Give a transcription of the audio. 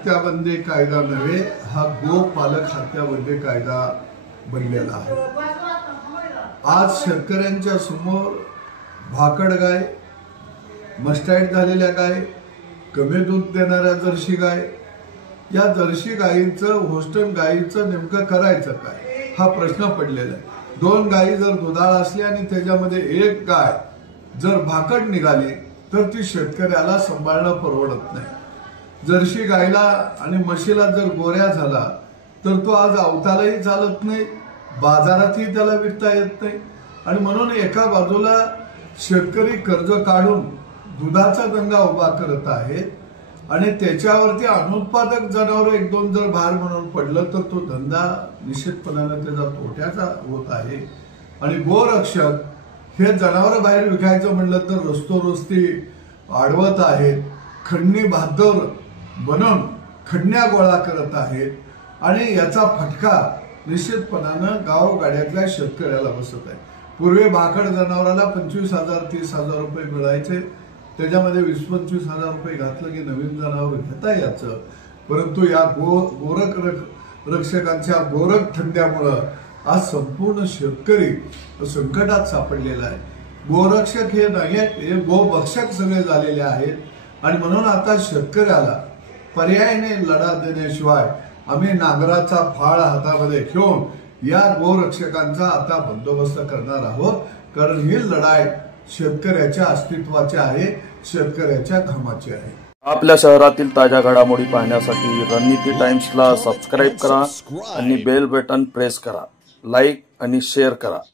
हत्याबंदी कायदा नव्हे, हा गोपालक हत्याबंदी कायदा बनलेला आहे। आज शेतकऱ्यांच्या समोर भाकड गाय, मस्टाईड झालेल्या गाय, कमी दूध देणाऱ्या जर्सी गाय, या जर्सी गायींचं होस्टन गायीचं नेमकं करायचं काय हा प्रश्न पडलेला आहे। दोन गायी जर दुधाळ असल्या आणि त्याच्यामध्ये एक गाय जर भाकड निघाली तर ती शेतकऱ्याला सांभाळणं परवडत नाही। जर्सी गायला आणि म्हशीला जर गोऱ्या झाला तर तो आज अवतालाही चालत नाही, बाजारातही त्याला विकता येत नाही। आणि म्हणून एका बाजूला शेतकरी कर्ज काढून दुधाचा दंगा उभा करत आहे आणि त्याच्यावरती अनुत्पादक जनावर एक दोन जर भार म्हणून पडलं तर तो धंदा निश्चितपणाने त्याचा तोट्याचा होत आहे। आणि गोरक्षक हे जनावर बाहेर विकायचं म्हणलं तर रस्तोरस्ती अडवत आहेत, खंडणी बहादर बनून खंडण्या गोळा करत आहेत आणि याचा फटका निश्चितपणानं गावगाड्यातल्या शेतकऱ्याला बसत आहे। पूर्वी भाकड जनावराला 25,000 30,000 रुपये मिळायचे, त्याच्यामध्ये 20-25,000 रुपये घातलं की नवीन जनावर घेता यायचं। परंतु या गोरख रक्षकांच्या गोरख धंद्यामुळं आज संपूर्ण शेतकरी संकटात सापडलेला आहे। गोरक्षक हे नाही, हे गोभक्षक सगळे झालेले आहेत। आणि म्हणून आता शेतकऱ्याला पर्यायाने लढा देण्याशिवाय आम्ही नांगराचा फाळ हातामध्ये घेऊन या गोरक्षकांचा आता बंदोबस्त करणार आहोत, कारण ही लढाई शेतकऱ्याच्या अस्तित्वाची आहे, शेतकऱ्याच्या घामाची आहे। आपल्या शहरातील ताज्या घडामोडी पाहण्यासाठी रणनीती टाइम्सला सबस्क्राइब करा आणि बेल बटन प्रेस करा, लाईक आणि शेअर करा।